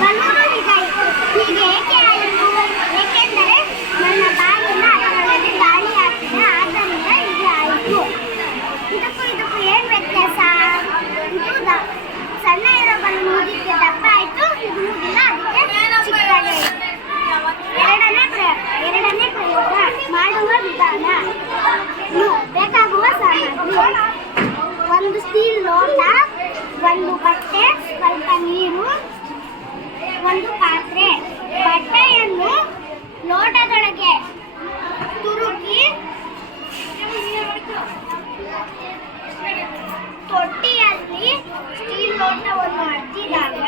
ママ。ಒಂದು ಪಾತ್ರೆ. ಬಟ್ಟೆಯನ್ನು ಲೋಟದೊಳಗೆ ತುರುಕಿ ತೊಟ್ಟಿಯಲ್ಲಿ ಸ್ಟೀಲ್ ಲೋಟವನ್ನು ಅರ್ತಿದಾಗ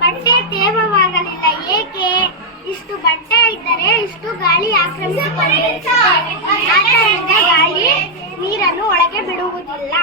ಬಟ್ಟೆ ತೇವವಾಗಲಿಲ್ಲ. ಏಕೆ? ಇಷ್ಟು ಬಟ್ಟೆ ಇದ್ದರೆ ಇಷ್ಟು ಗಾಳಿ ಆಕ್ರಮಿಸಿಕೊಂಡಿರುತ್ತದೆ ಆದ್ದರಿಂದ ಗಾಳಿ ನೀರನ್ನು ಒಳಗೆ ಬಿಡುವುದಿಲ್ಲ.